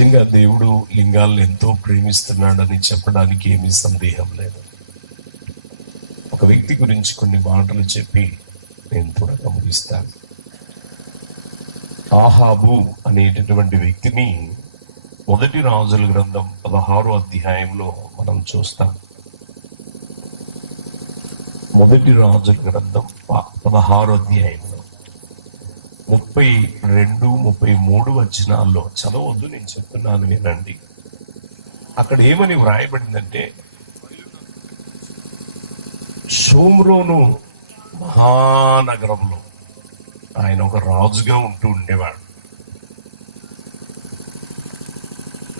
నిజంగా దేవుడు లింగాలను ఎంతో ప్రేమిస్తున్నాడని చెప్పడానికి ఏమీ సందేహం లేదు. ఒక వ్యక్తి గురించి కొన్ని మాటలు చెప్పి నేను త్వరగా ముగిస్తాను. ఆహాబు అనేటటువంటి వ్యక్తిని మొదటి రాజుల గ్రంథం 16వ అధ్యాయంలో మనం చూస్తాం. మొదటి రాజుల గ్రంథం 16వ అధ్యాయంలో 32, 33 వచనాల్లో చదవద్దు, నేను చెప్తున్నాను వినండి. అక్కడ ఏమని వ్రాయబడిందంటే, షోమ్రోను మహానగరంలో ఆయన ఒక రాజుగా ఉంటూ ఉండేవాడు.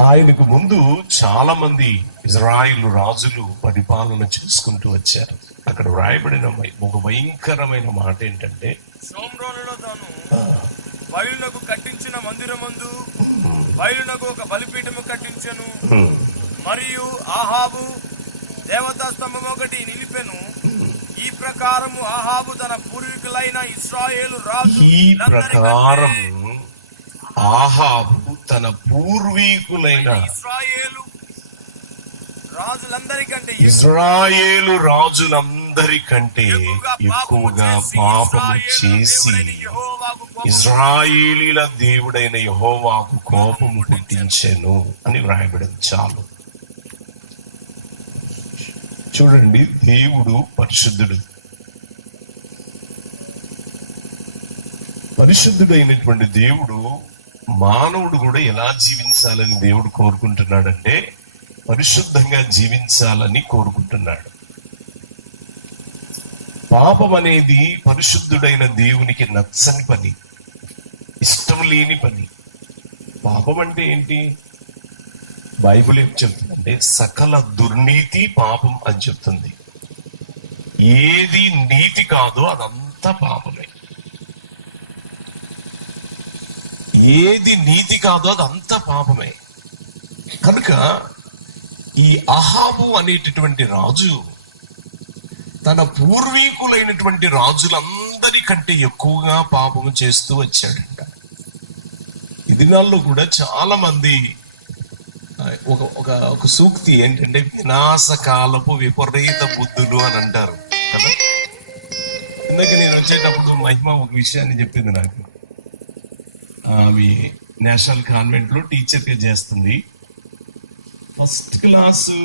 ఆయనకు ముందు చాలా మంది ఇజ్రాయిల్ రాజులు పరిపాలన చేసుకుంటూ వచ్చారు. అక్కడ వ్రాయబడిన ఒక భయంకరమైన మాట ఏంటంటే, షోమ్రోనులో తాను బయలునకు కట్టించిన మందిరమందు బయలునకు ఒక బలిపీఠము కట్టించెను. మరియు ఆహాబు దేవతా స్తంభం ఒకటి నిలిపెను. ఈ ప్రకారము ఆహాబు తన పూర్వీకులైన ఇశ్రాయేలు రాజు ఆహాబు తన పూర్వీకులైన ఇశ్రాయేలు రాజులందరికంటే ఎక్కువగా పాపము చేసి ఇశ్రాయేలీల దేవుడైన యెహోవాకు కోపము పుట్టించెను అని వ్రాయబడింది. చాలు చూడండి, దేవుడు పరిశుద్ధుడు. పరిశుద్ధుడైనటువంటి దేవుడు మానవుడు కూడా ఎలా జీవించాలని దేవుడు కోరుకుంటున్నాడంటే, పరిశుద్ధంగా జీవించాలని కోరుకుంటున్నాడు. పాపం అనేది పరిశుద్ధుడైన దేవునికి నచ్చని పని, ఇష్టం లేని పని. పాపం అంటే ఏంటి? బైబిల్ ఏం చెప్తుందంటే, సకల దుర్నీతి పాపం అని చెప్తుంది. ఏది నీతి కాదో అదంతా పాపమే. ఏది నీతి కాదో అదంతా పాపమే. కనుక ఈ అహాబు అనేటటువంటి రాజు తన పూర్వీకులైనటువంటి రాజులందరికంటే ఎక్కువగా పాపము చేస్తూ వచ్చాడంట. ఈ దినాల్లో కూడా చాలా మంది ఒక సూక్తి ఏంటంటే, వినాశకాలపు విపరీత బుద్ధులు అని అంటారు కదా. ఇందాక నేను వచ్చేటప్పుడు మహిమ ఒక విషయాన్ని చెప్పింది నాకు. ఆమె నేషనల్ కాన్వెంట్ లో టీచర్గా చేస్తుంది. ఫస్ట్ క్లాసు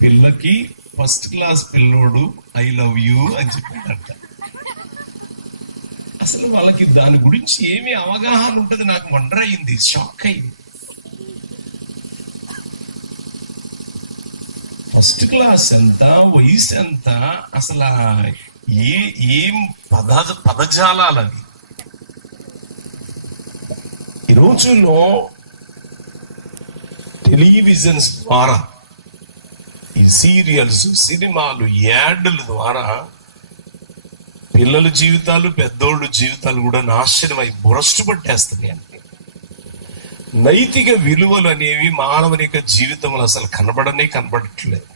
పిల్లకి ఫస్ట్ క్లాస్ పిల్లోడు ఐ లవ్ యూ అని చెప్పాడంట. అసలు వాళ్ళకి దాని గురించి ఏమి అవగాహన ఉంటుంది? నాకు వండర్ అయింది, షాక్ అయింది. ఫస్ట్ క్లాస్ ఎంత, వయసు ఎంత, అసలు ఏం పదజాలాలని. ఈ రోజుల్లో టెలివిజన్స్ ద్వారా, ఈ సీరియల్స్, సినిమాలు, యాడ్ల ద్వారా పిల్లల జీవితాలు, పెద్దోళ్ళు జీవితాలు కూడా నాశనమై భ్రష్టు పట్టేస్తున్నాయి. అంటే నైతిక విలువలు అనేవి మానవుని యొక్క జీవితంలో అసలు కనబడట్లేదు.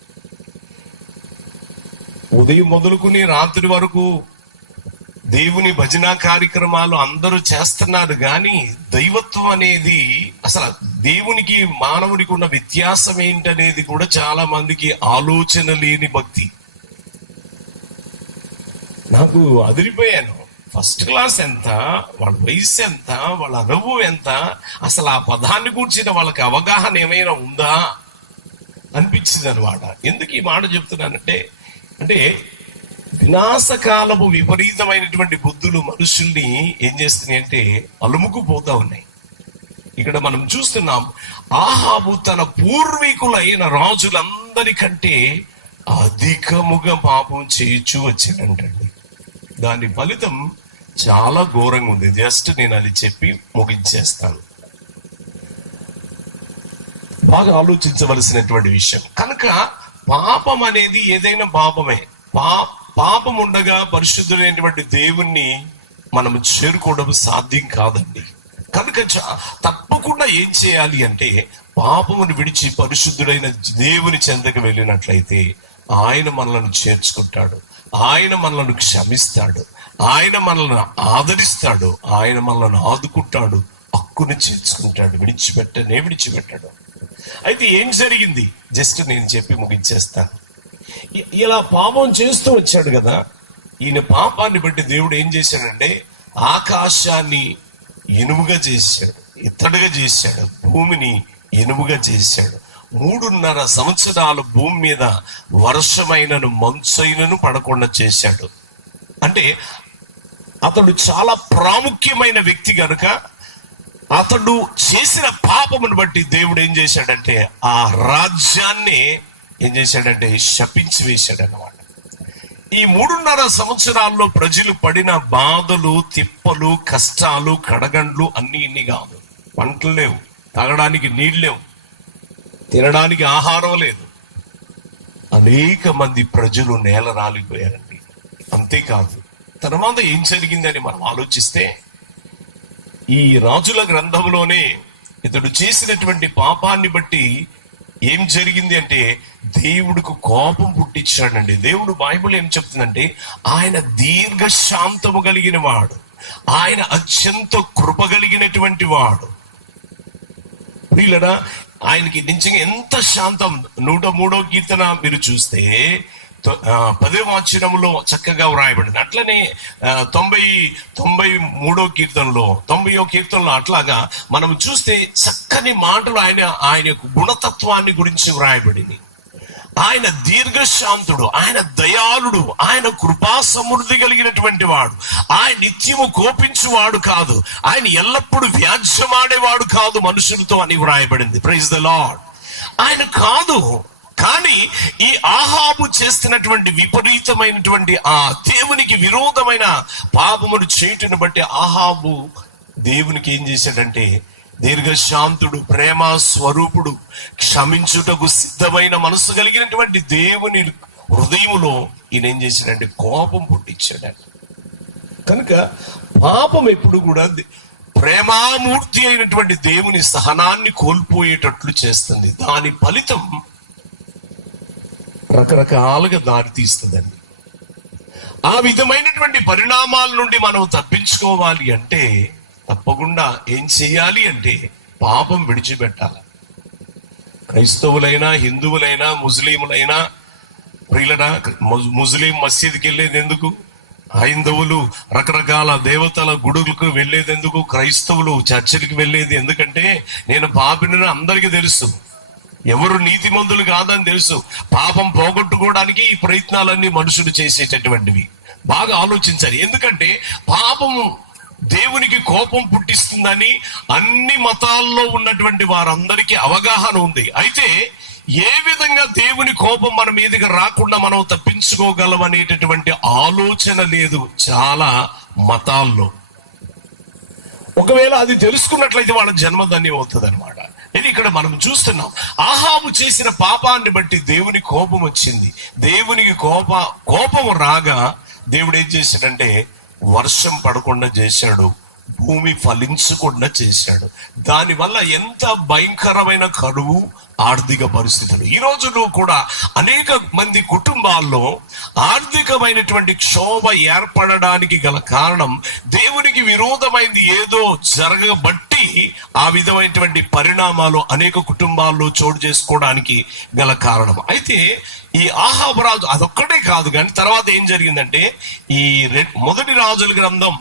ఉదయం మొదలుకుని రాత్రి వరకు దేవుని భజన కార్యక్రమాలు అందరూ చేస్తున్నారు, కానీ దైవత్వం అనేది, అసలు దేవునికి మానవునికి ఉన్న వ్యత్యాసం ఏంటనేది కూడా చాలా మందికి ఆలోచన లేని భక్తి. నాకు అదిరిపోయాను. ఫస్ట్ క్లాస్ ఎంత, వాళ్ళ వయసు ఎంత, వాళ్ళ అనుభవం ఎంత, అసలు ఆ పదాన్ని కూర్చిన వాళ్ళకి అవగాహన ఏమైనా ఉందా అనిపించింది అనమాట. ఎందుకు ఈ మాట చెప్తున్నానంటే, వినాశకాలపు విపరీతమైనటువంటి బుద్ధులు మనుషుల్ని ఏం చేస్తున్నాయి అంటే అలుముకుపోతా ఉన్నాయి. ఇక్కడ మనం చూస్తున్నాం, ఆహాబు తన పూర్వీకులైన రాజులందరికంటే అధికముగా పాపం చేయించు వచ్చాడంటండి. దాని ఫలితం చాలా ఘోరంగా ఉంది. జస్ట్ నేను అది చెప్పి ముగించేస్తాను. బాగా ఆలోచించవలసినటువంటి విషయం. కనుక పాపం అనేది ఏదైనా పాపమే. పాపం ఉండగా పరిశుద్ధులైనటువంటి దేవుణ్ణి మనం చేరుకోవడం సాధ్యం కాదండి. కనుక తప్పకుండా ఏం చేయాలి అంటే, పాపమును విడిచి పరిశుద్ధుడైన దేవుని చెంతకు వెళ్ళినట్లయితే ఆయన మనలను చేర్చుకుంటాడు, ఆయన మనలను క్షమిస్తాడు, ఆయన మనల్ని ఆదరిస్తాడు, ఆయన మనల్ని ఆదుకుంటాడు, హక్కును చేర్చుకుంటాడు, విడిచిపెట్టాడు. అయితే ఏం జరిగింది జస్ట్ నేను చెప్పి ముగించేస్తాను. ఇలా పాపం చేస్తూ వచ్చాడు కదా, ఈయన పాపాన్ని బట్టి దేవుడు ఏం చేశాడంటే ఆకాశాన్ని ఇనుముగా చేశాడు, ఇత్తడిగా చేశాడు, భూమిని ఇనుముగా చేశాడు. 3.5 సంవత్సరాలు భూమి మీద వర్షమైనను మంచైనను పడకుండా చేశాడు. అంటే అతడు చాలా ప్రాముఖ్యమైన వ్యక్తి కనుక అతడు చేసిన పాపమును బట్టి దేవుడు ఏం చేశాడంటే ఆ రాజ్యాన్ని ఏం చేశాడంటే శపించి వేశాడు అన్నమాట. ఈ 3.5 సంవత్సరాల్లో ప్రజలు పడిన బాధలు, తిప్పలు, కష్టాలు, కడగండ్లు అన్ని ఇన్ని కాదు. పంటలు లేవు, తాగడానికి నీళ్ళు లేవు, తినడానికి ఆహారం లేదు. అనేక మంది ప్రజలు నేల రాలిపోయారండి. అంతేకాదు, తర్వాత ఏం జరిగిందని మనం ఆలోచిస్తే ఈ రాజుల గ్రంథంలోనే ఇతడు చేసినటువంటి పాపాన్ని బట్టి ఏం జరిగింది అంటే దేవుడికి కోపం పుట్టించాడండి. దేవుడు బైబిల్ ఏం చెప్తుందంటే ఆయన దీర్ఘశాంతము కలిగిన వాడు, ఆయన అత్యంత కృప కలిగినటువంటి వాడు. ప్రియులరా, ఆయనకి నిజంగా ఎంత శాంతం. 103వ కీర్తన మీరు చూస్తే 10వ వచనంలో చక్కగా వ్రాయబడింది. అట్లనే 93వ కీర్తనలో 90వ కీర్తనలో అట్లాగా మనం చూస్తే చక్కని మాటలు ఆయన గుణతత్వాన్ని గురించి వ్రాయబడింది. ఆయన దీర్ఘశాంతుడు, ఆయన దయాళుడు, ఆయన కృపా సమృద్ధి కలిగినటువంటి వాడు, ఆయన నిత్యము కోపించువాడు కాదు, ఆయన ఎల్లప్పుడూ వ్యాజ్యమాడేవాడు కాదు మనుషులతో అని వ్రాయబడింది. Praise the Lord. ఆయన కాదు. కానీ ఈ ఆహాబు చేస్తున్నటువంటి విపరీతమైనటువంటి ఆ దేవునికి విరోధమైన పాపమును చేయుటను బట్టి ఆహాబు దేవునికి ఏం చేశాడంటే దీర్ఘశాంతుడు, ప్రేమ స్వరూపుడు, క్షమించుటకు సిద్ధమైన మనసు కలిగినటువంటి దేవుని హృదయములో ఈయన ఏం చేశాడంటే కోపం పుట్టించాడు. కనుక పాపం ఎప్పుడు కూడా ప్రేమామూర్తి అయినటువంటి దేవుని సహనాన్ని కోల్పోయేటట్లు చేస్తుంది. దాని ఫలితం రకరకాలుగా దారి తీస్తుందండి. ఆ విధమైనటువంటి పరిణామాల నుండి మనం తప్పించుకోవాలి అంటే తప్పకుండా ఏం చేయాలి అంటే పాపం విడిచిపెట్టాలి. క్రైస్తవులైనా, హిందువులైనా, ముస్లింలైనా, ప్రియులనా, ముస్లిం మసీద్కి వెళ్ళేది ఎందుకు? హైందవులు రకరకాల దేవతల గుడులకు వెళ్ళేది ఎందుకు? క్రైస్తవులు చర్చిలకు వెళ్ళేది ఎందుకంటే నేను పాపిని అందరికీ తెలుసు, ఎవరు నీతిమంతులు కాదని తెలుసు. పాపం పోగొట్టుకోవడానికి ఈ ప్రయత్నాలన్నీ మనుషులు చేసేటటువంటివి. బాగా ఆలోచించాలి. ఎందుకంటే పాపము దేవునికి కోపం పుట్టిస్తుందని అన్ని మతాల్లో ఉన్నటువంటి వారందరికీ అవగాహన ఉంది. అయితే ఏ విధంగా దేవుని కోపం మన మీదకి రాకుండా మనం తప్పించుకోగలం అనేటటువంటి ఆలోచన లేదు చాలా మతాల్లో. ఒకవేళ అది తెలుసుకున్నట్లయితే వాళ్ళ జన్మధన్యం అవుతుంది అనమాట. ఇది ఇక్కడ మనం చూస్తున్నాం. ఆహాబు చేసిన పాపాన్ని బట్టి దేవుని కోపం వచ్చింది. దేవునికి కోపం రాగా దేవుడు ఏం చేశాడంటే వర్షం పడకుండా చేశాడు, భూమి ఫలించకుండా చేశాడు. దానివల్ల ఎంత భయంకరమైన కరువు, ఆర్థిక పరిస్థితులు. ఈ రోజులో కూడా అనేక మంది కుటుంబాల్లో ఆర్థికమైనటువంటి క్షోభ ఏర్పడడానికి గల కారణం దేవునికి విరోధమైంది ఏదో జరగబట్టి ఆ విధమైనటువంటి పరిణామాలు అనేక కుటుంబాల్లో చోటు చేసుకోవడానికి గల కారణం. అయితే ఈ ఆహాబు రాజు అదొక్కటే కాదు, కానీ తర్వాత ఏం జరిగిందంటే ఈ మొదటి రాజుల గ్రంథం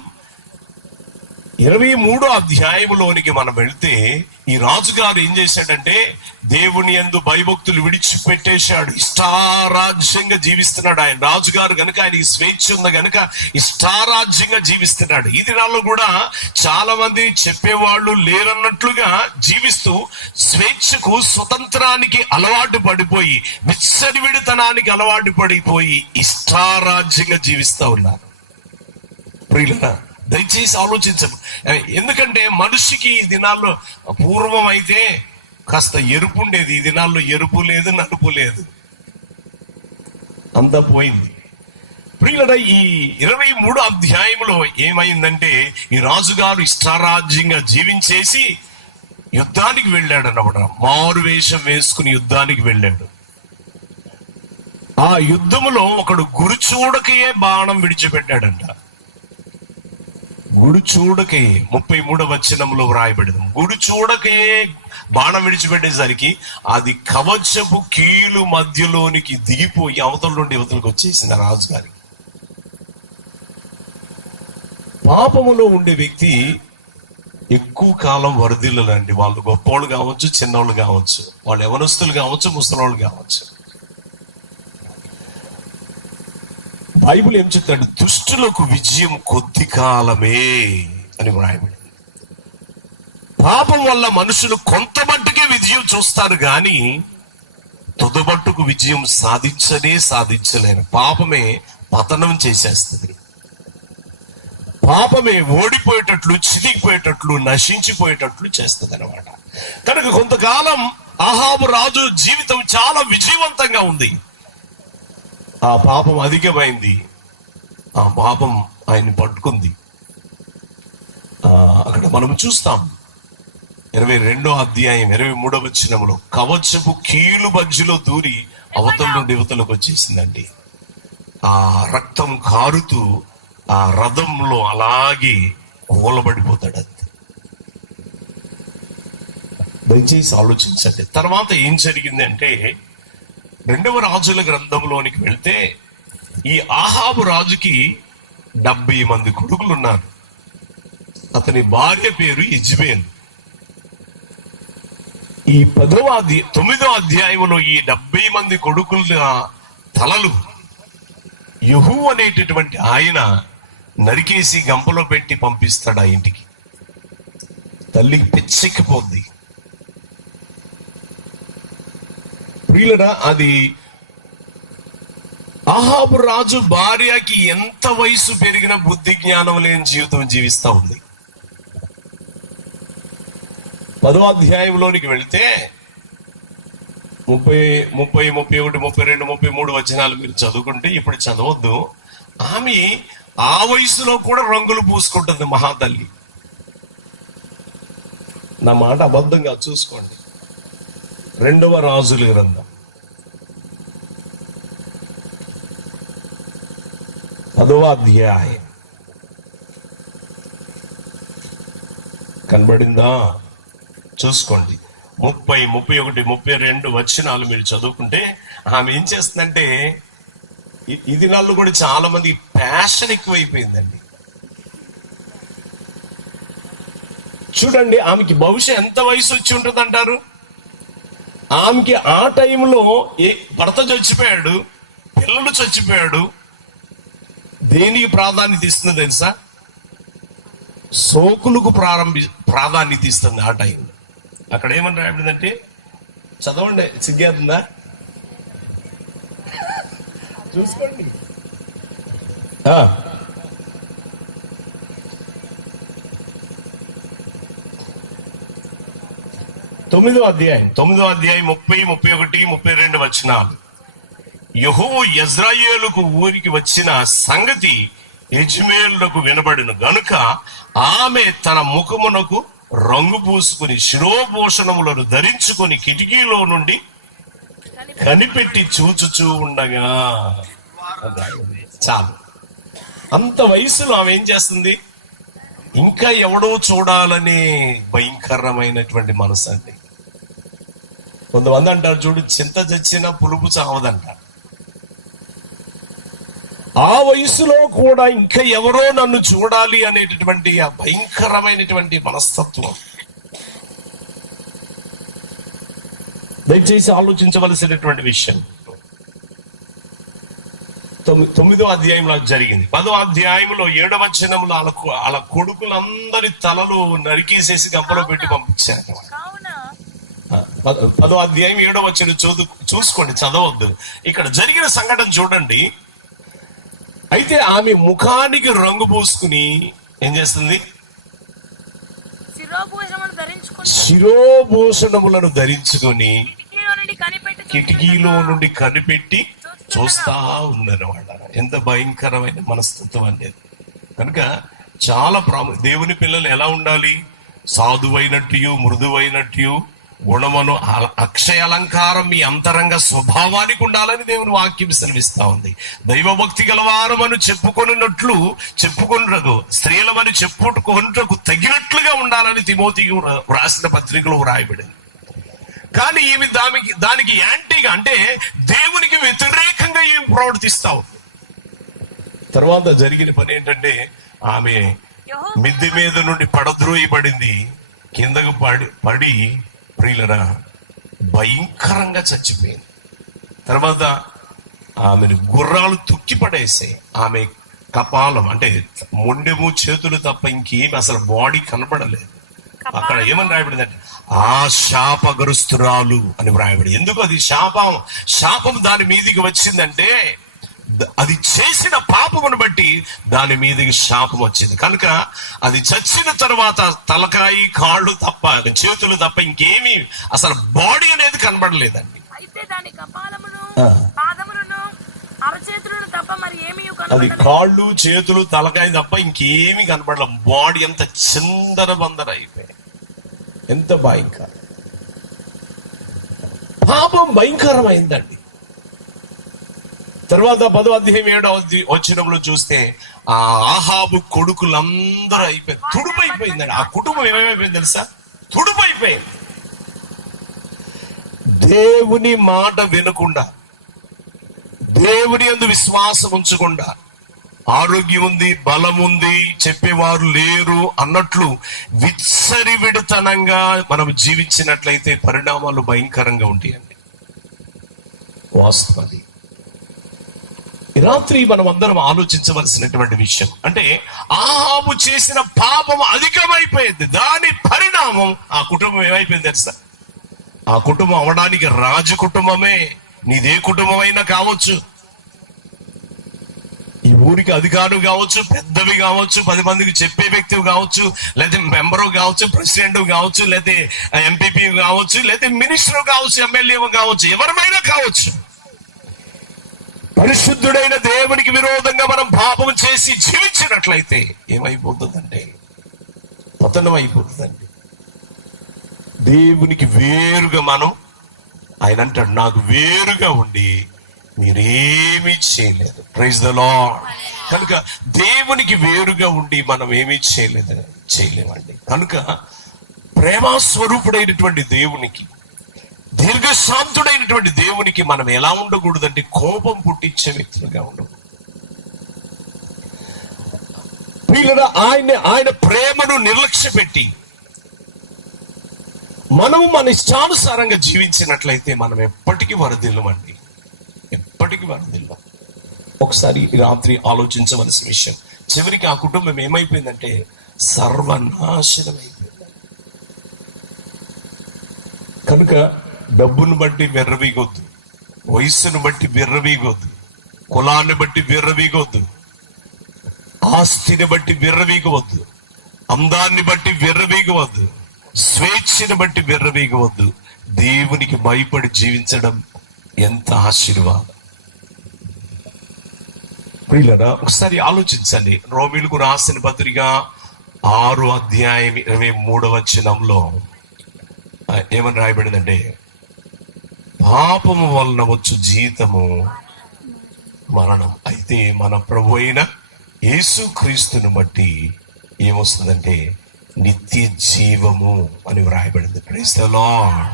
23వ అధ్యాయంలోనికి మనం వెళ్తే ఈ రాజుగారు ఏం చేశాడంటే దేవుని యందు భయభక్తులు విడిచిపెట్టేశాడు. ఇష్టారాజ్యంగా జీవిస్తున్నాడు. ఆయన రాజుగారు గనుక ఆయనకి స్వేచ్ఛ ఉంది గనుక ఇష్టారాజ్యంగా జీవిస్తున్నాడు. ఈ దినాల్లో కూడా చాలా మంది చెప్పేవాళ్ళు లేరన్నట్లుగా జీవిస్తూ స్వేచ్ఛకు, స్వతంత్రానికి అలవాటు పడిపోయి, విచ్చడివిడితనానికి అలవాటు పడిపోయి ఇష్టారాజ్యంగా జీవిస్తూ ఉన్నారు. ప్రియులరా, దయచేసి ఆలోచించము. ఎందుకంటే మనిషికి ఈ దినాల్లో పూర్వం అయితే కాస్త ఎరుపు ఉండేది, ఈ దినాల్లో ఎరుపు లేదు, నలుపు లేదు, అంతా పోయింది. ప్రియులరా, ఈ 23వ అధ్యాయంలో ఏమైందంటే ఈ రాజుగారు ఇష్టారాజ్యంగా జీవించేసి యుద్ధానికి వెళ్ళాడు అన్నమాట. మారు వేషం వేసుకుని యుద్ధానికి వెళ్ళాడు. ఆ యుద్ధములో ఒకడు గురి చూడకయే బాణం విడిచిపెట్టాడంట. గుడి చూడకే 33వ వచనంలో వ్రాయబడింది. గుడి చూడకే బాణం విడిచిపెట్టేసరికి అది కవచపు కీలు మధ్యలోనికి దిగిపోయి అవతల నుండి యువతలకు వచ్చేసింది రాజుగారి. పాపములో ఉండే వ్యక్తి ఎక్కువ కాలం వరదిల్లండి. వాళ్ళు గొప్పోళ్ళు కావచ్చు, చిన్నోళ్ళు కావచ్చు, వాళ్ళు యవనస్తులు కావచ్చు, ముసలోళ్ళు కావచ్చు. బైబిల్ ఏం చెప్తాడు? దుష్టులకు విజయం కొద్ది కాలమే అని వ్రాయబడింది. పాపం వల్ల మనుషులు కొంత మట్టుకే విజయం చూస్తారు కానీ తుదబట్టుకు విజయం సాధించలేరు. పాపమే పతనం చేసేస్తుంది. పాపమే ఓడిపోయేటట్లు, చిరిగిపోయేటట్లు, నశించిపోయేటట్లు చేస్తుంది అనమాట. కనుక కొంతకాలం అహాబు రాజు జీవితం చాలా విజయవంతంగా ఉంది. ఆ పాపం అధికమైంది. ఆ పాపం ఆయన్ని పట్టుకుంది. అక్కడ మనం చూస్తాం 22వ అధ్యాయం 23వ వచనంలో కవచపు కీలు మధ్యలో దూరి అవతల నుండి యువతలకు వచ్చేసిందండి. ఆ రక్తం కారుతూ ఆ రథంలో అలాగే కూలబడిపోతాడు. అది దయచేసి ఆలోచించండి. తర్వాత ఏం జరిగింది అంటే 2వ రాజుల గ్రంథంలోనికి వెళ్తే ఈ ఆహాబు రాజుకి 70 మంది కొడుకులు ఉన్నారు. అతని భార్య పేరు యెజ్బేల్. ఈ 9వ అధ్యాయంలో ఈ 70 మంది కొడుకుల తలలు యెహూ అనేటటువంటి ఆయన నరికేసి గంపలో పెట్టి పంపిస్తాడు ఆ ఇంటికి. తల్లికి పిచ్చెక్కిపోద్ది. ప్రియులరా, అది అహాబు రాజు భార్యకి ఎంత వయసు పెరిగిన బుద్ధి జ్ఞానం లేని జీవితం జీవిస్తా ఉంది. 10వ అధ్యాయంలోనికి వెళితే 30, 31, 32, 33 వచనాలు మీరు చదువుకుంటే ఇప్పుడు చదవద్దు. ఆమె ఆ వయసులో కూడా రంగులు పూసుకుంటుంది మహాతల్లి. నా మాట అబద్ధంగా చూసుకోండి. 2వ రాజుల గ్రంథం 10వ అధ్యాయం కనబడిందా? చూసుకోండి. 30, 31, 32 వచనాలు మీరు చదువుకుంటే ఆమె ఏం చేస్తుందంటే, ఈ దినాల్లో కూడా చాలా మంది ప్యాషన్ ఎక్కువైపోయిందండి. చూడండి, ఆమెకి బహుశా ఎంత వయసు వచ్చి ఉంటుంది అంటారు? ఆమెకి ఆ టైంలో భర్త చచ్చిపోయాడు, పిల్లలు చచ్చిపోయాడు. దేనికి ప్రాధాన్యత ఇస్తుంది తెలుసా? సోకులకు ప్రాధాన్యత ఇస్తుంది ఆ టైంలో. అక్కడ ఏమని రాయబడిందంటే, చదవండి, సిగ్గేస్తుందా? చూసుకోండి. 9వ అధ్యాయం 30, 31, 32 వచనాలు. యెహోవా యెజ్రెయేలుకు ఊరికి వచ్చిన సంగతి యెజ్బేలునకు వినబడిన గనుక ఆమె తన ముఖమునకు రంగు పూసుకుని శిరోభూషణములను ధరించుకొని కిటికీలో నుండి కనిపెట్టి చూచుచూ ఉండగా, చాలు. అంత వయసులో ఆమె ఏం చేస్తుంది? ఇంకా ఎవడో చూడాలనే భయంకరమైనటువంటి మనసు అండి. కొంతమంది అంటారు, చూడు, చింత చచ్చినా పులుపు చావదంటారు. ఆ వయసులో కూడా ఇంకా ఎవరో నన్ను చూడాలి అనేటటువంటి ఆ భయంకరమైనటువంటి మనస్తత్వం. దయచేసి ఆలోచించవలసినటువంటి విషయం. 9వ అధ్యాయంలో జరిగింది. 10వ అధ్యాయంలో 7వ వచనంలో వాళ్ళ కొడుకులందరి తలలు నరికేసేసి గంపలో పెట్టి పంపించారు. 10వ అధ్యాయం 7వ వచనం చూసుకోండి, చదవద్దు. ఇక్కడ జరిగిన సంఘటన చూడండి. అయితే ఆమె ముఖానికి రంగు పూసుకుని ఏం చేస్తుంది? శిరోభూషణములను ధరించుకొని కిటికీలో నుండి కనిపెట్టి చూస్తా ఉందన్నమాట. ఎంత భయంకరమైన మనస్తత్వం అనేది. కనుక చాలా దేవుని పిల్లలు ఎలా ఉండాలి? సాధువైనట్టు, మృదువైనట్టు, గుణమును అక్షయ అలంకారం మీ అంతరంగ స్వభావానికి ఉండాలని దేవుని వాక్యం సెలవిస్తా ఉంది. దైవభక్తి గలవారమని చెప్పుకొనుటకు స్త్రీలమని చెప్పుకొనుటకు తగినట్లుగా ఉండాలని తిమోతికి రాసిన పత్రికలో వ్రాయబడింది. కానీ ఈమె దానికి యాంటీగా, అంటే దేవునికి వ్యతిరేకంగా ఈమె ప్రవర్తిస్తావు. తర్వాత జరిగిన పని ఏంటంటే ఆమె మిద్దె మీద నుండి పడద్రోయబడింది, కిందకు పడి ప్రియులరా భయంకరంగా చచ్చిపోయింది. తర్వాత ఆమెను గుర్రాలు తొక్కి పడేసాయి. ఆమె కపాలం అంటే మొండెము చేతులు తప్ప ఇంకేమి అసలు బాడీ కనబడలేదు. అక్కడ ఏమని రాయబడింది అంటే ఆ శాపగ్రస్తురాలు అని వ్రాయబడి. ఎందుకు అది శాపం దాని మీదికి వచ్చిందంటే అది చేసిన పాపమును బట్టి దాని మీదకి శాపం వచ్చింది. కనుక అది చచ్చిన తర్వాత తలకాయి కాళ్ళు తప్ప చేతులు తప్ప ఇంకేమీ అసలు బాడీ అనేది కనబడలేదండి. అది కాళ్ళు చేతులు తలకాయ తప్ప ఇంకేమీ కనబడలే. బాడీ అంత చిందర బందర అయిపోయి. ఎంత భయంకరం! పాపం భయంకరమైందండి. తర్వాత 10వ అధ్యాయం 7వ వచనంలో చూస్తే ఆ ఆహాబు కొడుకులందరూ అయిపోయింది, తుడుపైపోయిందండి. ఆ కుటుంబం ఏమైపోయింది తెలుసా? తుడుపైపోయింది. దేవుని మాట వినకుండా, దేవుని యందు విశ్వాసం ఉంచకుండా, ఆరోగ్యం ఉంది, బలం ఉంది, చెప్పేవారు లేరు అన్నట్లు విచ్చరివిడితనంగా మనం జీవించినట్లయితే పరిణామాలు భయంకరంగా ఉంటాయండి. వాస్తవం. ఈ రాత్రి మనం అందరం ఆలోచించవలసినటువంటి విషయం అంటే ఆహాబు చేసిన పాపం అధికమైపోయింది. దాని పరిణామం ఆ కుటుంబం ఏమైపోయింది తెలుసా? ఆ కుటుంబం అవడానికి రాజు కుటుంబమే. నీదే కుటుంబం అయినా కావచ్చు, ఈ ఊరికి అధికారులు కావచ్చు, పెద్దవి కావచ్చు, 10 మందికి చెప్పే వ్యక్తి కావచ్చు, లేదా మెంబరు కావచ్చు, ప్రెసిడెంట్ కావచ్చు, లేదా ఎంపీపీ కావచ్చు, లేదా మినిస్టర్ కావచ్చు, ఎమ్మెల్యే కావచ్చు, ఎవరైనా కావచ్చు. పరిశుద్ధుడైన దేవునికి విరోధంగా మనం పాపం చేసి జీవించినట్లయితే ఏమైపోతుందంటే పతనం అయిపోతుందండి. దేవునికి వేరుగా మనం, ఆయన అంటాడు నాకు వేరుగా ఉండి మీరేమీ చేయలేదు. Praise the Lord. కనుక దేవునికి వేరుగా ఉండి మనం ఏమీ చేయలేమండి. కనుక ప్రేమస్వరూపుడైనటువంటి దేవునికి, దీర్ఘశాంతుడైనటువంటి దేవునికి మనం ఎలా ఉండకూడదంటే కోపం పుట్టించే వ్యక్తులుగా ఉండకూడదు. వీళ్ళ ఆయన ప్రేమను నిర్లక్ష్య పెట్టి మనము మన ఇష్టానుసారంగా జీవించినట్లయితే మనం ఎప్పటికీ వరదిల్లమండి, ఎప్పటికీ వరదిల్లం. ఒకసారి రాత్రి ఆలోచించవలసిన విషయం. చివరికి ఆ కుటుంబం ఏమైపోయిందంటే సర్వనాశనం అయిపోయింది. కనుక డబ్బును బట్టి విర్రవీగొద్దు, వయస్సును బట్టి విర్రవీగొద్దు, కులాన్ని బట్టి విర్రవీగొద్దు, ఆస్తిని బట్టి విర్రవీగవద్దు, అందాన్ని బట్టి విర్రవీగవద్దు, స్వేచ్ఛను బట్టి విర్రవీగవద్దు. దేవునికి భయపడి జీవించడం ఎంత ఆశీర్వాదం. ప్రియులారా, ఒకసారి ఆలోచించండి. రోమీయులకు రాసిన పత్రిక 6వ అధ్యాయం 23వ వచనంలో ఏమని రాయబడిందంటే పాపము వలన వచ్చు జీతము మరణం, అయితే మన ప్రభు అయిన యేసుక్రీస్తుని బట్టి ఏమొస్తుందంటే నిత్య జీవము అని వ్రాయబడింది. Praise the Lord.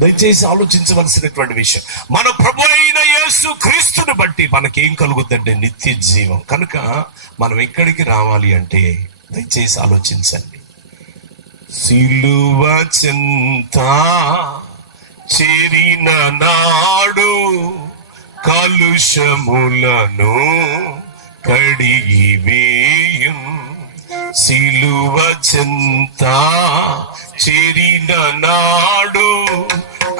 దయచేసి ఆలోచించవలసినటువంటి విషయం, మన ప్రభు అయిన యేసుక్రీస్తుని బట్టి మనకేం కలుగుతుందంటే నిత్య జీవం. కనుక మనం ఎక్కడికి రావాలి అంటే దయచేసి ఆలోచించండి. సిలువ చెంత చేరిన నాడు కలుషములను కడిగి వేయం. సిలువ చెంత చేరిన నాడు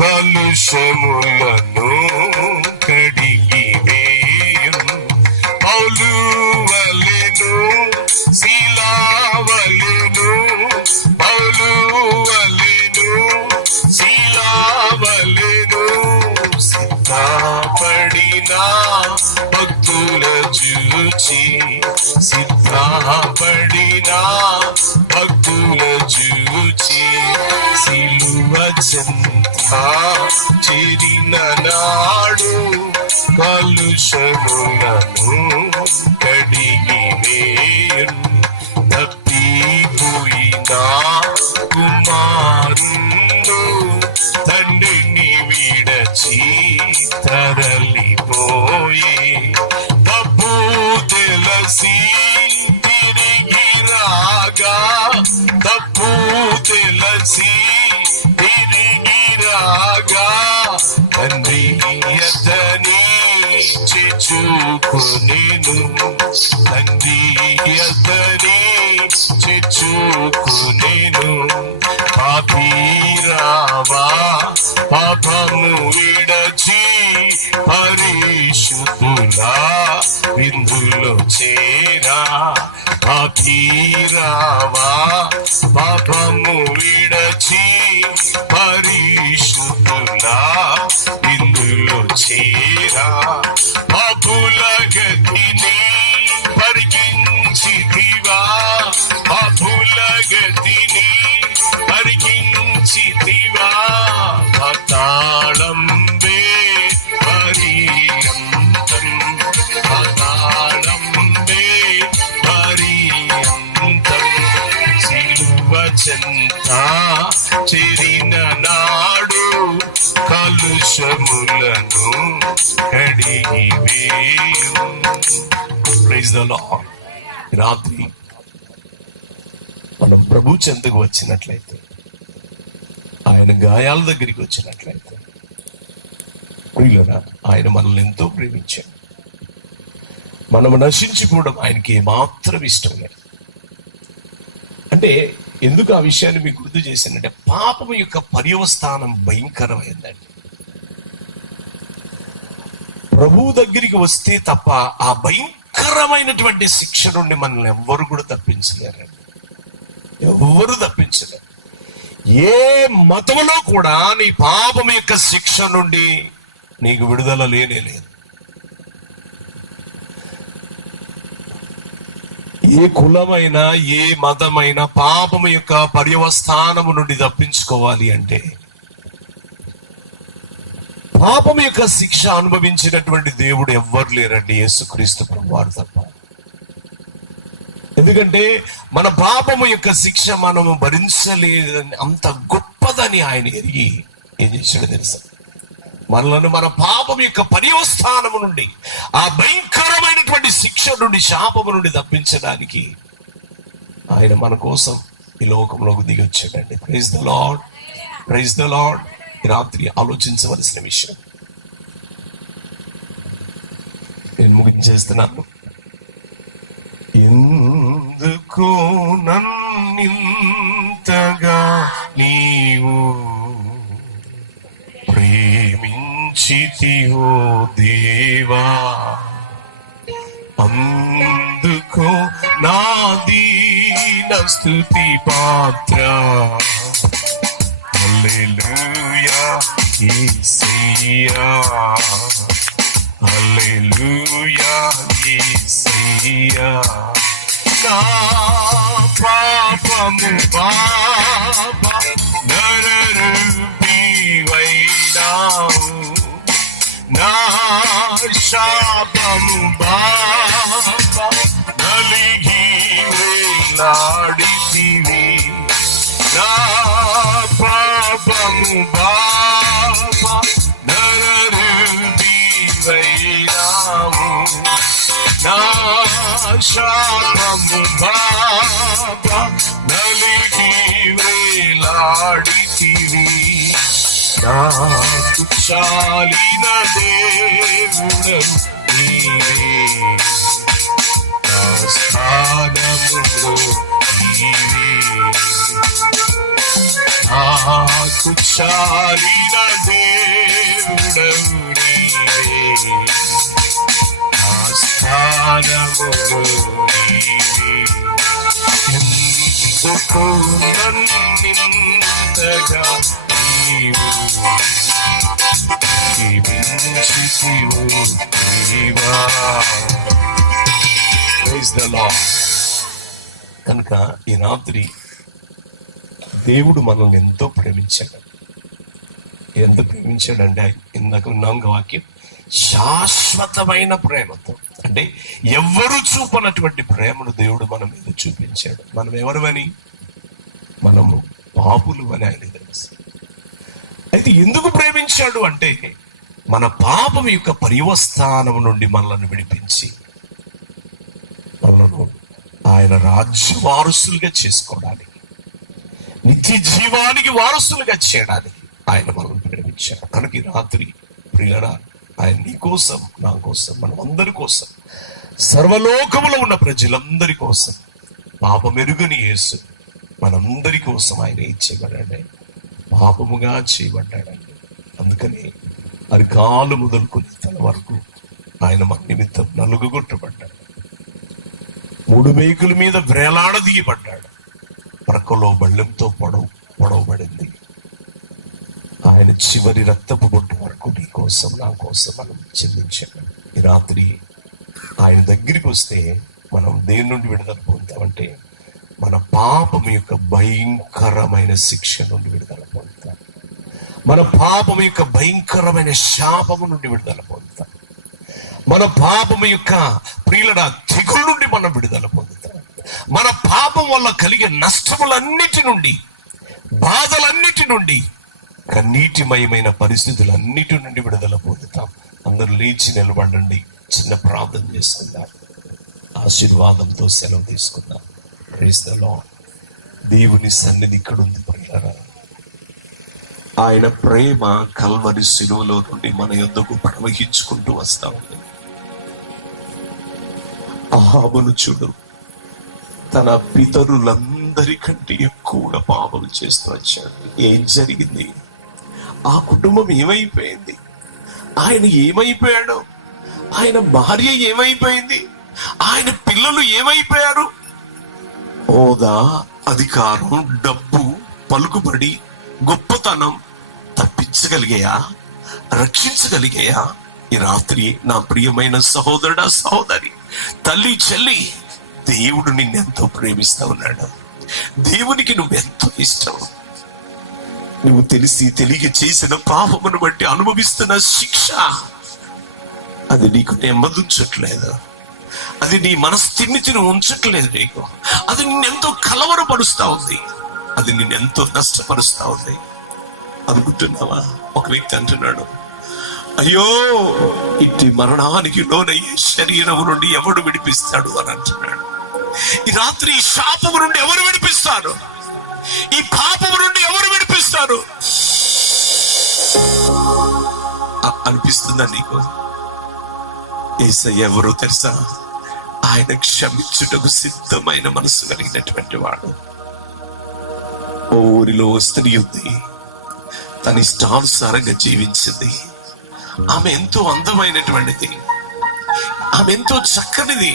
కలుషములను కడిగి వేయం. పౌలు వలెను శీలావలెను, పౌలు వలెను శీలావలెను, సిద్ధపడిన భక్తుల చూచి, సిద్ధపడిన భక్తుల చూచి నాడు కలుషములను కడిగి వేయు తప్పిపోయినా కుమారుండు తండ్రిని విడచి తరలిపోయి తప్పు తెలిసి తిరిగి రాగా తప్పు తెలిసి తిరిగి రాగా తండ్రి ఎద్దనే చేచుకునేను తండ్రి ఎద్దనే చేచుకునేను పాపీరావా పాపము విడచి పరిశుద్ధులా విందులో చేరా పాపీరావా పాపము విడచి పరిశుద్ధులా విందులో చేరా పాపుల గతిని పరికించితివా పాపుల గతిని పరికించితివా పాతాళంబే పర్యంతం పాతాళంబే పర్యంతం సిలువ చెంత చేరిన నాడు కలుషములను కడిగి వేయు. Praise the lord. రాత్రి మనం ప్రభు చెంతకు వచ్చినట్లయితే, ఆయన గాయాల దగ్గరికి వచ్చినట్లయితే, ప్రియులరా, ఆయన మనల్ని ఎంతో ప్రేమించాడు. మనము నశించిపోవడం ఆయనకి ఏమాత్రం ఇష్టం లేదు. అంటే ఎందుకు ఆ విషయాన్ని మీకు గుర్తు చేశానంటే, పాపం యొక్క పర్యవస్థానం భయంకరమైందండి. ప్రభువు దగ్గరికి వస్తే తప్ప ఆ భయంకరమైనటువంటి శిక్ష నుండి మనల్ని ఎవ్వరు కూడా తప్పించలేరండి. ఎవ్వరు తప్పించలేరు. ఏ మతంలో కూడా నీ పాపం యొక్క శిక్ష నుండి నీకు విడుదల లేనే లేదు. ఏ కులమైనా ఏ మతమైనా పాపము యొక్క పర్యవస్థానము నుండి తప్పించుకోవాలి అంటే, పాపం యొక్క శిక్ష అనుభవించినటువంటి దేవుడు ఎవ్వరు లేరండి, యేసుక్రీస్తు ప్రభువారు తప్ప. ఎందుకంటే మన పాపము యొక్క శిక్ష మనము భరించలేదని, అంత గొప్పదని ఆయన ఎరిగి ఏం చేశాడో తెలుసా, మనలను మన పాపం యొక్క పర్యవస్థానము నుండి, ఆ భయంకరమైనటువంటి శిక్ష నుండి, శాపము నుండి తప్పించడానికి ఆయన మన కోసం ఈ లోకంలోకి దిగి వచ్చాడండి. Praise the Lord, praise the Lord. రాత్రి ఆలోచించవలసిన విషయం నేను ముగించేస్తున్నాను. ఎందుకు నన్నింతగా నీవు ప్రేమించితివో దేవా, అందుకో నా దీన స్తుతి పాత్ర. హల్లెలూయా యేసయ్యా, హల్లెలూయా యేసయ్యా. నా పాపము పాప నరరూపివైనావు, నా శాపము పాప నలిగి వేలాడితివి. నా పాపము పాప నరరూపివైనావు, నా శాపము పాప నలిగి వేలాడితివి. నాకు చాలిన దేవుడవు నీవే, నా స్థానములో నీవే. నాకు చాలిన దేవుడవు నీవే, నా స్థానములో నీవే. ఎందుకు నన్నింతగా నీవు ప్రేమించితివో దేవా. Praise the Lord. కనుక ఈ రాత్రి దేవుడు మనల్ని ఎంతో ప్రేమించాడు. ఎంత ప్రేమించాడంటే ఇందాక విన్నాం వాక్యం, శాశ్వతమైన ప్రేమతో. అంటే ఎవ్వరు చూపనటువంటి ప్రేమను దేవుడు మన మీద చూపించాడు. మనం ఎవరమని? మనము పాపులు అని ఆయన తెలుసు. అయితే ఎందుకు ప్రేమించాడు అంటే మన పాపం యొక్క పర్యవస్థానం నుండి మనల్ని విడిపించి మనను ఆయన రాజ్య వారసులుగా చేసుకోవడానికి, నిత్య జీవానికి వారసులుగా చేయడానికి ఆయన మనల్ని ప్రేమించాడు. కనుక ఈ రాత్రి ప్రియులారా, ఆయన నీ కోసం, నా కోసం, మనం అందరి కోసం, సర్వలోకములో ఉన్న ప్రజలందరి కోసం, పాపమెరుగని యేసు మనందరి కోసం ఆయన ఇచ్చేయబడ్డాడు, పాపముగా చేయబడ్డాడండి. అందుకని అరికాలు మొదలుకొని తన వరకు ఆయన మన నిమిత్తం నలుగుగొట్టబడ్డాడు, 3 మేకుల మీద వేలాడదీయబడ్డాడు, ప్రక్కలో బళ్ళెంతో పొడవబడింది. ఆయన చివరి రక్తపు బొట్టు వరకు నీ కోసం, నా కోసం మనం చెల్లించాడు. ఈ రాత్రి ఆయన దగ్గరికి వస్తే మనం దేని నుండి విడుదల పొందుతామంటే మన పాపం యొక్క భయంకరమైన శిక్ష నుండి విడుదల పొందుతాం, మన పాపం యొక్క భయంకరమైన శాపము నుండి విడుదల పొందుతాం, మన పాపము యొక్క ప్రియుల తెగుల నుండి మనం విడుదల పొందుతాం, మన పాపం వల్ల కలిగే నష్టములన్నిటి నుండి, బాధలన్నిటి నుండి, కన్నీటిమయమైన పరిస్థితులన్నిటి నుండి విడుదల పొందుతాం. అందరూ లేచి నిలబడండి, చిన్న ప్రార్థన చేసుకుందాం, ఆశీర్వాదంతో సెలవు తీసుకుందాం. Praise the Lord. దేవుని సన్నిధి ఇక్కడ ఉంది ప్రియులారా. ఆయన ప్రేమ కల్వరి శిలువలో నుండి మన యొద్దకు ప్రవహించుకుంటూ వస్తా ఉంది. అహాబును చూడు, తన పితరులందరికంటే ఎక్కువగా పాపం చేస్తూ వచ్చాడు. ఏం జరిగింది? ఆ కుటుంబం ఏమైపోయింది? ఆయన ఏమైపోయాడు? ఆయన భార్య ఏమైపోయింది? ఆయన పిల్లలు ఏమైపోయారు? హోదా, అధికారం, డబ్బు, పలుకుబడి, గొప్పతనం తప్పించగలిగాయా? రక్షించగలిగాయా? ఈ రాత్రి నా ప్రియమైన సహోదరుడా, సహోదరి, తల్లి, చెల్లి, దేవుడు నిన్నెంతో ప్రేమిస్తా ఉన్నాడు. దేవునికి నువ్వెంతో ఇష్టం. నువ్వు తెలిసి తెలియ చేసిన పాపమును బట్టి అనుభవిస్తున్న శిక్ష, అది నీకు నెమ్మదించట్లేదు, అది నీ మనస్థిమితిని ఉంచట్లేదు, నీకు అది నిన్నెంతో కలవరపరుస్తా ఉంది, అది నిన్నెంతో నష్టపరుస్తా ఉంది అనుకుంటున్నావా? ఒక వ్యక్తి అంటున్నాడు, అయ్యో, ఇట్టి మరణానికి లోనయ్యే శరీరం నుండి ఎవడు విడిపిస్తాడు అని అంటున్నాడు. ఈ రాత్రి ఈ శాపము నుండి ఎవరు విడిపిస్తారు? ఈ పాపము నుండి ఎవరు విడిపిస్తారు అనిపిస్తుందా నీకు? యేసయ్య ఎవరో తెలుసా? ఆయన క్షమించుటకు సిద్ధమైన మనసు కలిగినటువంటి వాడు. ఓ ఊరిలో స్త్రీ ఉంది, తన ఇష్టానుసారంగా జీవించింది. ఆమె ఎంతో అందమైనటువంటిది, ఆమె ఎంతో చక్కనిది.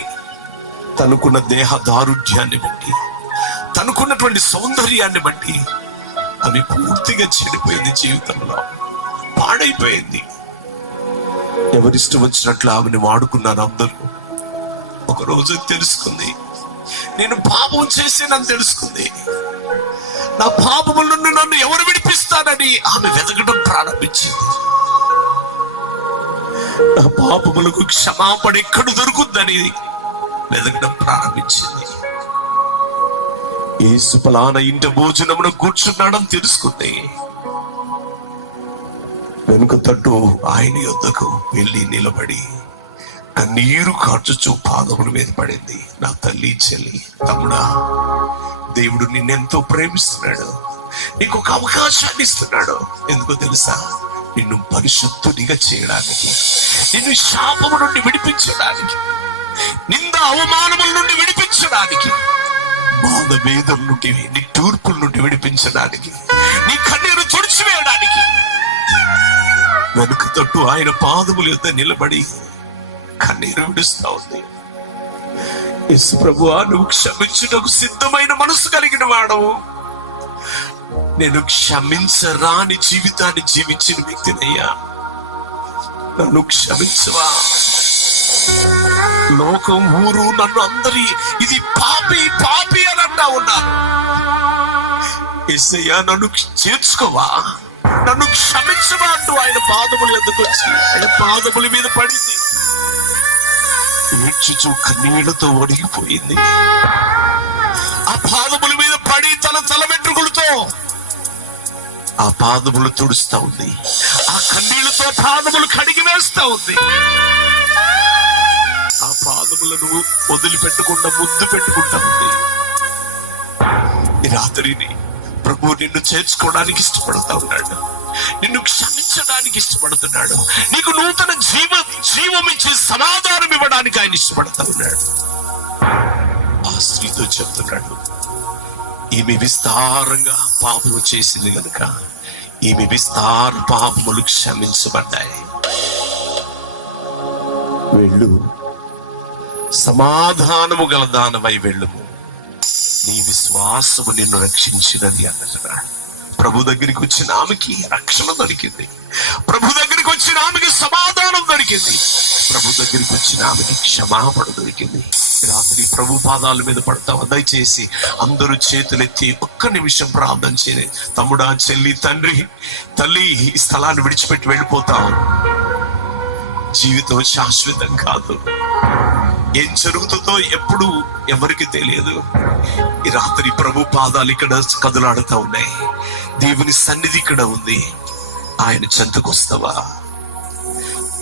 తనకున్న దేహ దారుఢ్యాన్ని బట్టి, తనకున్నటువంటి సౌందర్యాన్ని బట్టి ఆమె పూర్తిగా చెడిపోయింది, జీవితంలో పాడైపోయింది. ఎవరిష్టం వచ్చినట్లు ఆమెను వాడుకున్నారు అందరూ. ఒక రోజు తెలుసుకుంది, నేను పాపం చేసేనని తెలుసుకుంది. నా పాపముల నుండి నన్ను ఎవరు విడిపిస్తానని ఆమె వెతకడం ప్రారంభించింది. నా పాపములకు క్షమాపణ ఎక్కడ దొరుకుతుందని వెతకడం ప్రారంభించింది. యేసు ఫలానా ఇంట భోజనమును కూర్చున్నాడని తెలుసుకుంది. వెనుక తట్టు ఆయన యొద్దకు వెళ్ళి నిలబడి కన్నీరు కార్చుచు పాదముల మీద పడింది. నా తల్లి, చెల్లి, తమ్ముడా, దేవుడు నిన్నెంతో ప్రేమిస్తున్నాడు, నీకు ఒక అవకాశాన్ని ఇస్తున్నాడు. ఎందుకో తెలుసా? నిన్ను పరిశుద్ధునిగా చేయడానికి, నిన్ను శాపము నుండి విడిపించడానికి, నింద అవమానముల నుండి విడిపించడానికి, బాధ వేదన నుండి, నీ తూర్పుల నుండి విడిపించడానికి, నీ కన్నీరు తుడిచివేయడానికి వెనుక తట్టు ఆయన పాదముల యొద్ద నిలబడి కన్నీరు విడుస్తా ఉంది. యేసు ప్రభువా, నువ్వు క్షమించుటకు సిద్ధమైన మనసు కలిగిన వాడవు. నేను క్షమించరాని జీవితాన్ని జీవించిన వ్యక్తినయ్యా, నన్ను క్షమించవా? లోకం, ఊరు నన్ను అందరి ఇది పాపి పాపి అని అంటా ఉన్నారు. యేసయ్యా, నన్ను చేర్చుకోవా? నన్ను క్షమించవా అంటూ ఆయన పాదములు ఎందుకు వచ్చి ఆయన పాదముల మీద పడింది. ఏడ్చుచు కన్నీళ్లతో ఒడిగిపోయింది. ఆ పాదముల మీద పడి తన తల వెంట్రుకలతో ఆ పాదములు తుడుస్తా ఉంది. ఆ కన్నీళ్లతో పాదములు కడిగి వేస్తా ఉంది. ఆ పాదములను వదిలిపెట్టకుండా ముద్దు పెట్టుకుంటా ఉంది. ఈ రాత్రిని ప్రభు నిన్ను చేర్చుకోవడానికి ఇష్టపడుతూ ఉన్నాడు. నిన్ను క్షమించడానికి ఇష్టపడుతున్నాడు. నీకు నూతన జీవం ఇచ్చే సమాధానం ఇవ్వడానికి ఆయన ఇష్టపడుతూ ఉన్నాడు. ఆ స్త్రీతో చెప్తున్నాడు, ఈమె విస్తారంగా పాపము చేసింది కనుక ఈమె విస్తార పాపములు క్షమించబడ్డాయి. వెళ్ళు, సమాధానము గల దానవై వెళ్ళుము, నీ విశ్వాసము నిన్ను రక్షించినది అన్నట్టున్నాడు. ప్రభు దగ్గరికి వచ్చిన ఆమెకి రక్షణ దొరికింది. ప్రభు దగ్గరికి వచ్చిన ఆమెకి సమాధానం దొరికింది. ప్రభు దగ్గరికి వచ్చిన ఆమెకి క్షమాపణ దొరికింది. రాత్రి ప్రభు పాదాల మీద పడతావు. దయచేసి అందరూ చేతులెత్తి ఒక్క నిమిషం ప్రార్థన చేయండి. తమ్ముడా, చెల్లి, తండ్రి, తల్లి, ఈ స్థలాన్ని విడిచిపెట్టి వెళ్ళిపోతావు. జీవితం శాశ్వతం కాదు. ఏం జరుగుతుందో ఎప్పుడు ఎవరికి తెలియదు. ఈ రాత్రి ప్రభు పాదాలు ఇక్కడ కదులాడుతూ ఉన్నాయి. దేవుని సన్నిధి ఇక్కడ ఉంది. ఆయన చెంతకు వస్తావా?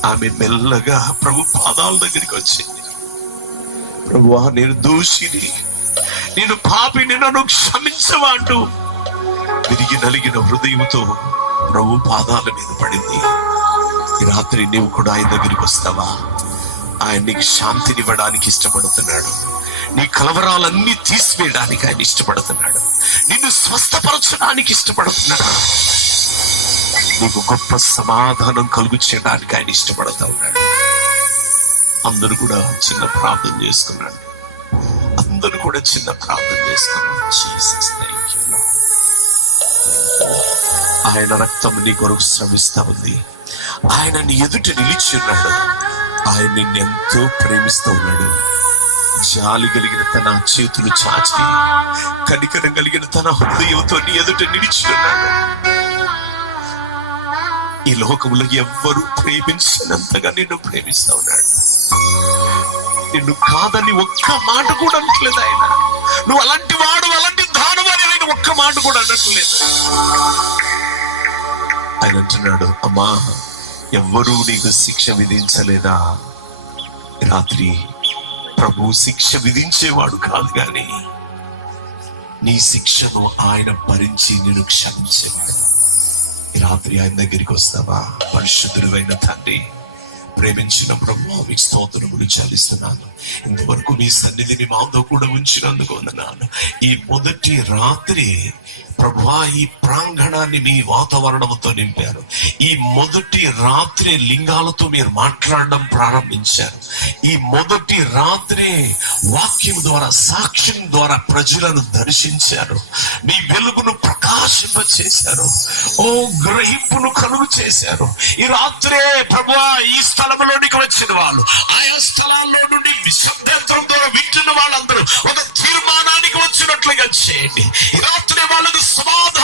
ఆమె మెల్లగా ప్రభు పాదాల దగ్గరికి వచ్చింది. ప్రభువా, నేను దోషిని, నేను పాపిని, నన్ను క్షమించవా అంటూ విరిగి నలిగిన హృదయంతో ప్రభు పాదాల మీద పడింది. ఈ రాత్రి నీవు కూడా ఆయన దగ్గరికి వస్తావా? ఆయన నీకు శాంతినివ్వడానికి ఇష్టపడుతున్నాడు. నీ కలవరాలన్నీ తీసివేయడానికి ఆయన ఇష్టపడుతున్నాడు. నిన్ను స్వస్థపరచడానికి ఇష్టపడుతున్నాడు. నీకు గొప్ప సమాధానం కలుగు చేయడానికి ఆయన ఇష్టపడుతూ ఉన్నాడు. అందరూ కూడా చిన్న ప్రార్థన చేసుకున్నాడు. అందరూ కూడా చిన్న ప్రార్థన చేసుకున్నాడు. Jesus, thank you lord. ఆయన రక్తం నీ కొరకు శ్రమిస్తా ఉంది. ఆయన నీ ఎదుట నిలిచి ఉన్నాడు. ఆయన నిన్ను ఎంతో ప్రేమిస్తూ ఉన్నాడు. జాలి కలిగిన తన చేతులు చాచి, కనికరం కలిగిన తన హృదయంతో నీ ఎదుట నిలిచి ఉన్నాడు. ఈ లోకంలో ఎవ్వరూ ప్రేమించినంతగా నిన్ను ప్రేమిస్తా ఉన్నాడు. నిన్ను కాదని ఒక్క మాట కూడా అనట్లేదు ఆయన. నువ్వు అలాంటి వాడు, అలాంటి దానవాడు ఆయన ఒక్క మాట కూడా అనట్లేదు. ఆయన అంటున్నాడు, అమ్మా, ఎవ్వరూ నీకు శిక్ష విధించలేదా? రాత్రి ప్రభు శిక్ష విధించేవాడు కాదు, గాని నీ శిక్షను ఆయన భరించి నేను క్షమించేవాడు. ఈ రాత్రి ఆయన దగ్గరికి వస్తావా? పరిశుద్ధుడైన తండ్రి, ప్రేమించిన ప్రభువా, మీకు స్తోత్రములు చెల్లిస్తున్నాను. ఇంతవరకు నీ సన్నిధిని మాతో కూడా ఉంచినందుకు వందనాలు. ఈ మొదటి రాత్రి ప్రభువా, ఈ ప్రాంగణాన్ని మీ వాతావరణంతో నింపారు. ఈ మొదటి రాత్రి లింగాలతో మీరు మాట్లాడడం ప్రారంభించారు. ఈ మొదటి రాత్రి వాక్యం ద్వారా, సాక్ష్యం ద్వారా ప్రజలను దర్శించారు. మీ వెలుగును ప్రకాశింపచేశారు. ఓ గ్రహింపును కలుగు చేశారు. ఈ రాత్రే ప్రభువా, ఈ స్థలంలోనికి వచ్చిన వాళ్ళు, ఆయా స్థలాల్లో నుండి శబ్దాంతరం ద్వారా వింటున్న వాళ్ళందరూ ఒక తీర్మానానికి వచ్చినట్లుగా చేయండి. ఈ రాత్రి వాళ్ళకు సమాధానం